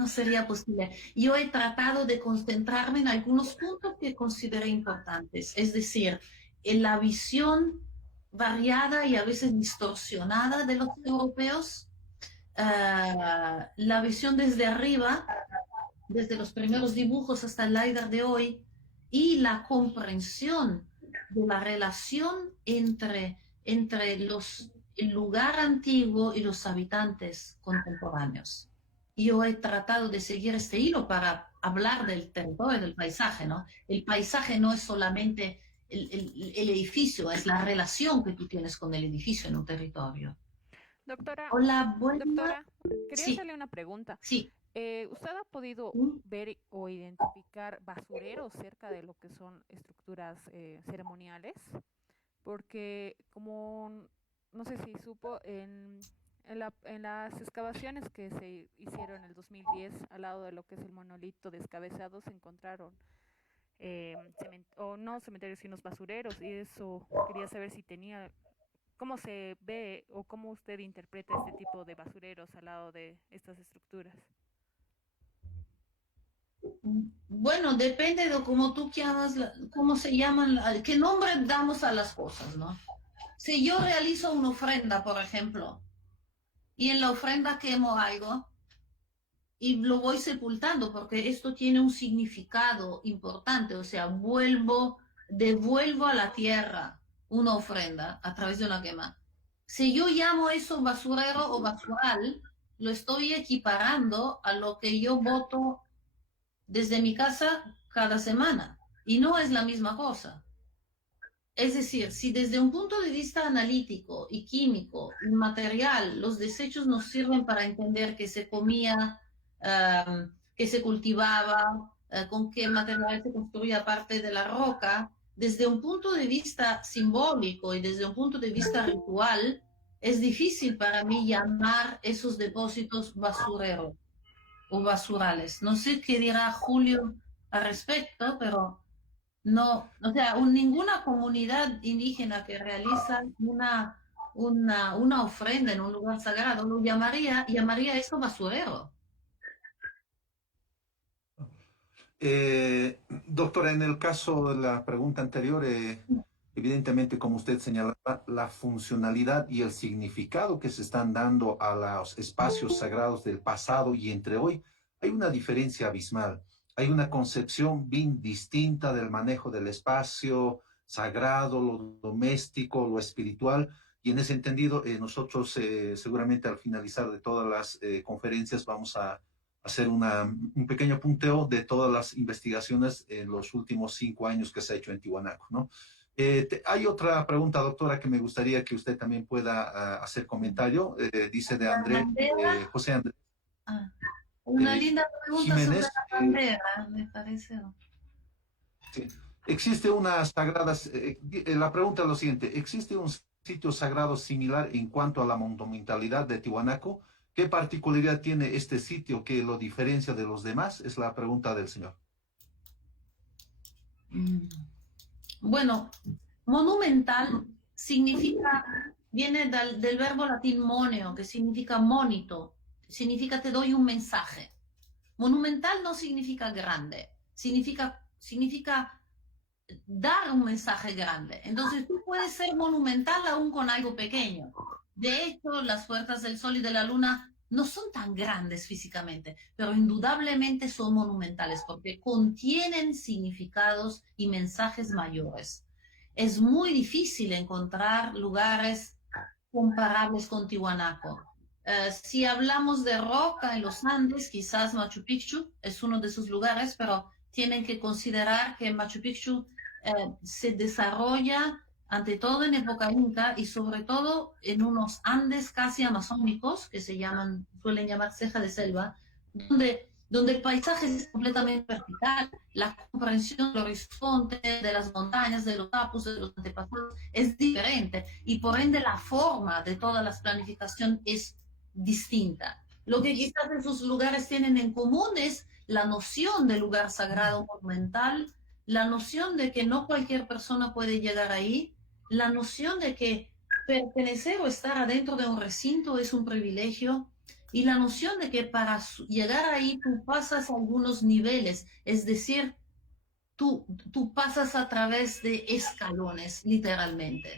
sería posible. Yo he tratado de concentrarme en algunos puntos que consideré importantes, es decir, en la visión variada y a veces distorsionada de los europeos, la visión desde arriba, desde los primeros dibujos hasta el LiDAR de hoy, y la comprensión de la relación entre el lugar antiguo y los habitantes contemporáneos. Yo he tratado de seguir este hilo para hablar del territorio, del paisaje, ¿no? El paisaje no es solamente el edificio, es la relación que tú tienes con el edificio en un territorio. Doctora, Hola, buenas. doctora, quería Sí, hacerle una pregunta. sí. ¿Usted ha podido ver o identificar basureros cerca de lo que son estructuras ceremoniales? Porque como no sé si supo, en las excavaciones que se hicieron en el 2010 al lado de lo que es el monolito descabezado se encontraron o no cementerios sino basureros, y eso quería saber si tenía, cómo se ve o cómo usted interpreta este tipo de basureros al lado de estas estructuras. Bueno, depende de cómo tú llamas, cómo se llaman, qué nombre damos a las cosas, ¿no? Si yo realizo una ofrenda, por ejemplo, y en la ofrenda quemo algo y lo voy sepultando porque esto tiene un significado importante, o sea, devuelvo a la tierra una ofrenda a través de una quema. Si yo llamo eso basurero o basural, lo estoy equiparando a lo que yo boto desde mi casa cada semana y no es la misma cosa. Es decir, si desde un punto de vista analítico y químico y material los desechos nos sirven para entender qué se comía, qué se cultivaba, con qué material se construía parte de la roca, desde un punto de vista simbólico y desde un punto de vista ritual, es difícil para mí llamar esos depósitos basureros o basurales. No sé qué dirá Julio al respecto, pero no, o sea, ninguna comunidad indígena que realiza una ofrenda en un lugar sagrado lo llamaría eso basurero. Doctora, en el caso de la pregunta anterior, evidentemente, como usted señalaba, la funcionalidad y el significado que se están dando a los espacios sagrados del pasado y entre hoy, hay una diferencia abismal. Hay una concepción bien distinta del manejo del espacio sagrado, lo doméstico, lo espiritual. Y en ese entendido, nosotros seguramente al finalizar de todas las conferencias vamos a hacer un pequeño punteo de todas las investigaciones en los últimos 5 años que se ha hecho en Tiwanaku, ¿no? Hay otra pregunta, doctora, que me gustaría que usted también pueda hacer comentario. Dice de André, José Andrés. Una linda pregunta Jiménez, sobre la bandera, me parece. Sí. Existe una sagrada, la pregunta es lo siguiente, ¿existe un sitio sagrado similar en cuanto a la monumentalidad de Tiwanaku? ¿Qué particularidad tiene este sitio que lo diferencia de los demás? Es la pregunta del señor. Bueno, monumental viene del verbo latín moneo, que significa monito, significa te doy un mensaje. Monumental no significa grande, significa dar un mensaje grande. Entonces tú puedes ser monumental aún con algo pequeño. De hecho, las puertas del Sol y de la Luna no son tan grandes físicamente, pero indudablemente son monumentales porque contienen significados y mensajes mayores. es muy difícil encontrar lugares comparables con Tiwanaku. Si hablamos de roca en los Andes, quizás Machu Picchu es uno de sus lugares, pero tienen que considerar que Machu Picchu se desarrolla ante todo en época inca y sobre todo en unos Andes casi amazónicos que suelen llamar ceja de selva, donde el paisaje es completamente vertical, la comprensión del horizonte, de las montañas, de los tapos, de los antepasados, es diferente y por ende la forma de toda la planificación es distinta. Lo que quizás esos lugares tienen en común es la noción de lugar sagrado monumental, la noción de que no cualquier persona puede llegar ahí, la noción de que pertenecer o estar adentro de un recinto es un privilegio, y la noción de que para llegar ahí tú pasas algunos niveles, es decir, tú pasas a través de escalones, literalmente.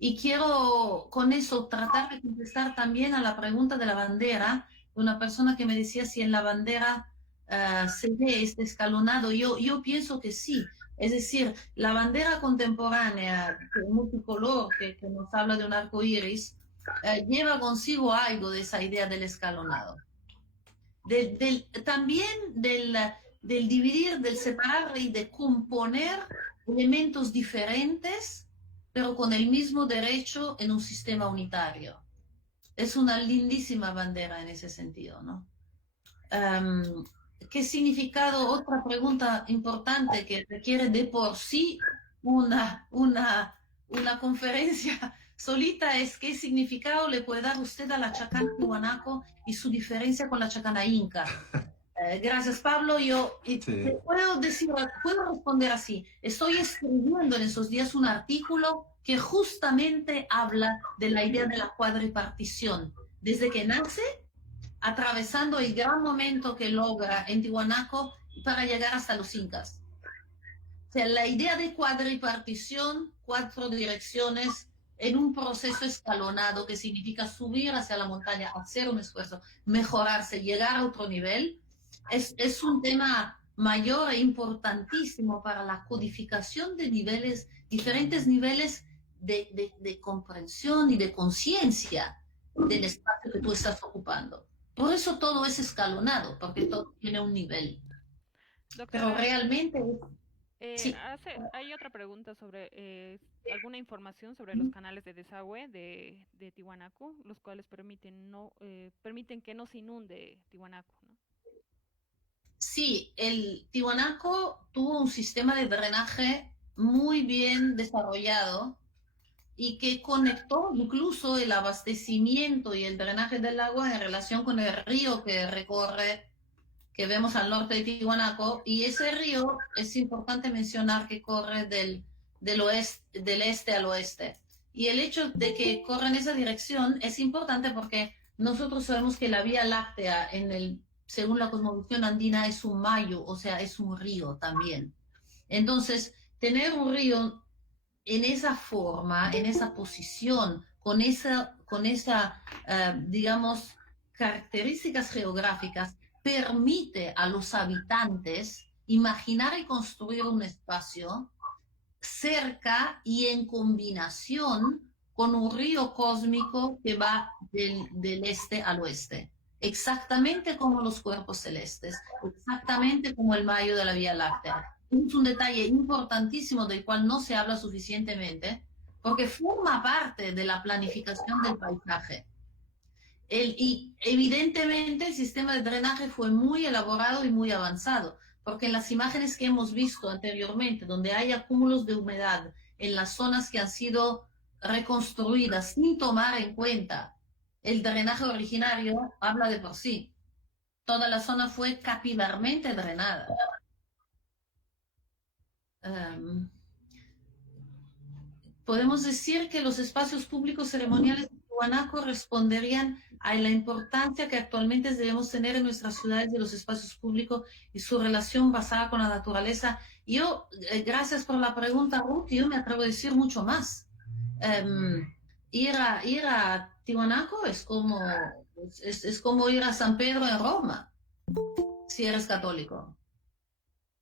Y quiero con eso tratar de contestar también a la pregunta de la bandera, una persona que me decía si en la bandera se ve este escalonado. Yo pienso que sí. Es decir, la bandera contemporánea multicolor que nos habla de un arco iris lleva consigo algo de esa idea del escalonado. También del dividir, del separar y de componer elementos diferentes, pero con el mismo derecho en un sistema unitario. Es una lindísima bandera en ese sentido, ¿no? ¿Qué significado? Otra pregunta importante que requiere de por sí una conferencia solita es qué significado le puede dar usted a la chacana tiwanaku y su diferencia con la chacana inca. Gracias, Pablo. Yo puedo responder así. Estoy escribiendo en esos días un artículo que justamente habla de la idea de la cuadripartición. Desde que nace, atravesando el gran momento que logra en Tiwanaku para llegar hasta los incas. O sea, la idea de cuadripartición, 4 direcciones en un proceso escalonado que significa subir hacia la montaña, hacer un esfuerzo, mejorarse, llegar a otro nivel, es un tema mayor e importantísimo para la codificación de niveles, diferentes niveles de comprensión y de conciencia del espacio que tú estás ocupando. Por eso todo es escalonado, porque todo tiene un nivel. Doctora, pero realmente... sí. Hay otra pregunta sobre alguna información sobre los canales de desagüe de Tiwanaku, los cuales permiten que no se inunde Tiwanaku, ¿no? Sí, el Tiwanaku tuvo un sistema de drenaje muy bien desarrollado y que conectó incluso el abastecimiento y el drenaje del agua en relación con el río que recorre, que vemos al norte de Tiwanaku, y ese río es importante mencionar que corre del este al oeste. Y el hecho de que corra en esa dirección es importante porque nosotros sabemos que la Vía Láctea, según la cosmovisión andina, es un mayo, o sea, es un río también. Entonces, tener un río en esa forma, en esa posición, con esa digamos, características geográficas, permite a los habitantes imaginar y construir un espacio cerca y en combinación con un río cósmico que va del este al oeste, exactamente como los cuerpos celestes, exactamente como el mayo de la Vía Láctea. Es un detalle importantísimo del cual no se habla suficientemente, porque forma parte de la planificación del paisaje. Y evidentemente el sistema de drenaje fue muy elaborado y muy avanzado, porque en las imágenes que hemos visto anteriormente, donde hay acúmulos de humedad en las zonas que han sido reconstruidas sin tomar en cuenta el drenaje originario, habla de por sí. Toda la zona fue capilarmente drenada. Podemos decir que los espacios públicos ceremoniales de Tiwanaku responderían a la importancia que actualmente debemos tener en nuestras ciudades de los espacios públicos y su relación basada con la naturaleza. Yo, gracias por la pregunta, Ruth, yo me atrevo a decir mucho más. Ir a Tiwanaku es como ir a San Pedro en Roma, si eres católico.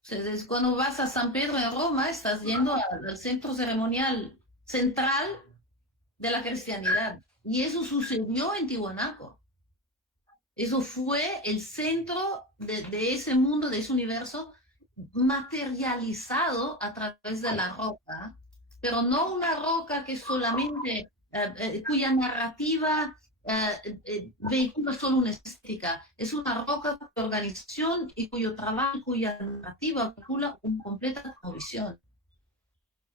Entonces, cuando vas a San Pedro en Roma, estás yendo al centro ceremonial central de la cristianidad. Y eso sucedió en Tiwanaku. Eso fue el centro de ese mundo, de ese universo, materializado a través de la roca, pero no una roca que solamente, cuya narrativa vehicula solo una estética, es una roca de organización y cuyo trabajo, cuya narrativa vehicula una completa cosmovisión.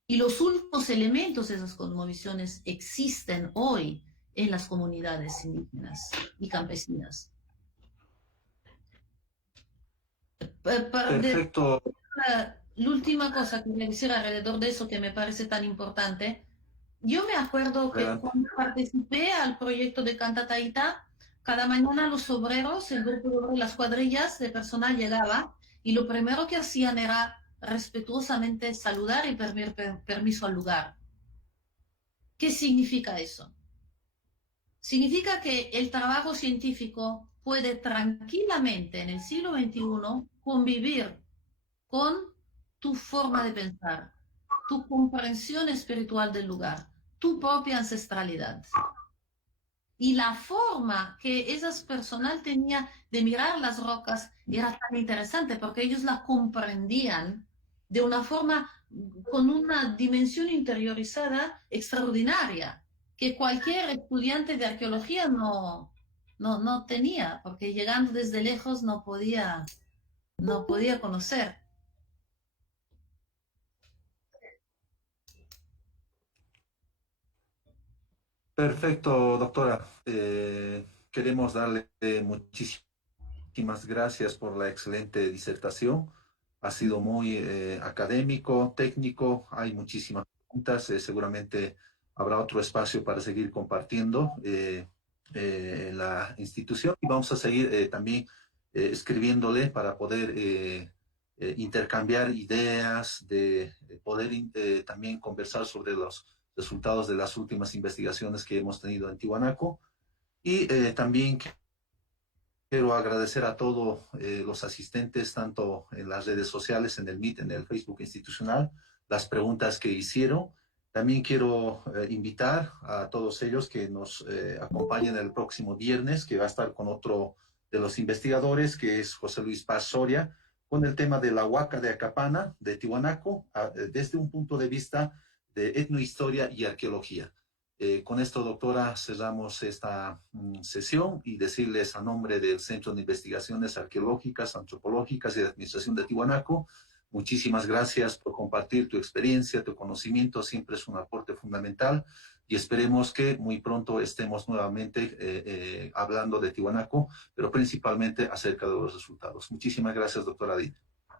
Y los últimos elementos de esas cosmovisiones existen hoy en las comunidades indígenas y campesinas. Perfecto. La última cosa que me decir alrededor de eso que me parece tan importante, yo me acuerdo que cuando participé al proyecto de Cantataita, cada mañana los obreros, el grupo de obreros, las cuadrillas de personal llegaba y lo primero que hacían era respetuosamente saludar y pedir permiso al lugar. ¿Qué significa eso? Significa que el trabajo científico puede tranquilamente en el siglo XXI convivir con tu forma de pensar, tu comprensión espiritual del lugar, tu propia ancestralidad. Y la forma que esas personas tenían de mirar las rocas era tan interesante porque ellos la comprendían de una forma con una dimensión interiorizada extraordinaria que cualquier estudiante de arqueología no tenía, porque llegando desde lejos no podía conocer. Perfecto, doctora. Queremos darle muchísimas gracias por la excelente disertación. Ha sido muy académico, técnico, hay muchísimas preguntas. Seguramente habrá otro espacio para seguir compartiendo en la institución y vamos a seguir también escribiéndole para poder intercambiar ideas, de poder también conversar sobre los resultados de las últimas investigaciones que hemos tenido en Tiwanaku. Y también quiero agradecer a todos los asistentes, tanto en las redes sociales, en el Meet, en el Facebook institucional, las preguntas que hicieron. También quiero invitar a todos ellos que nos acompañen el próximo viernes, que va a estar con otro de los investigadores, que es José Luis Paz Soria, con el tema de la Huaca de Acapana, de Tiwanaku, desde un punto de vista de etnohistoria y arqueología. Con esto, doctora, cerramos esta sesión y decirles a nombre del Centro de Investigaciones Arqueológicas, Antropológicas y de Administración de Tiwanaku, muchísimas gracias por compartir tu experiencia, tu conocimiento, siempre es un aporte fundamental y esperemos que muy pronto estemos nuevamente hablando de Tiwanaku, pero principalmente acerca de los resultados. Muchísimas gracias, doctora Adit.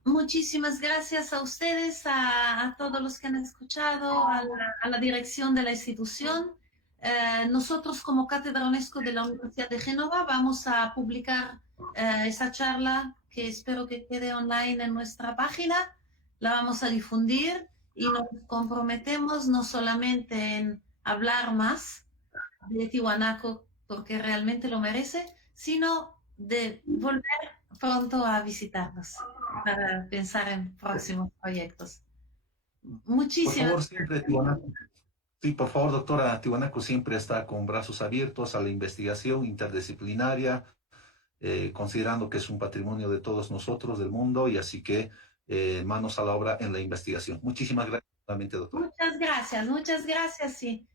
Muchísimas gracias a ustedes, a todos los que han escuchado, a la dirección de la institución. Nosotros como Cátedra UNESCO de la Universidad de Génova vamos a publicar esa charla que espero que quede online en nuestra página. La vamos a difundir y nos comprometemos no solamente en hablar más de Tiwanaku porque realmente lo merece, sino de volver pronto a visitarnos para pensar en próximos proyectos. Muchísimas Por favor, siempre Tiwanaku. Sí, por favor, doctora, Tiwanaku siempre está con brazos abiertos a la investigación interdisciplinaria, considerando que es un patrimonio de todos nosotros, del mundo, y así que manos a la obra en la investigación. Muchísimas gracias, doctora. Muchas gracias, sí.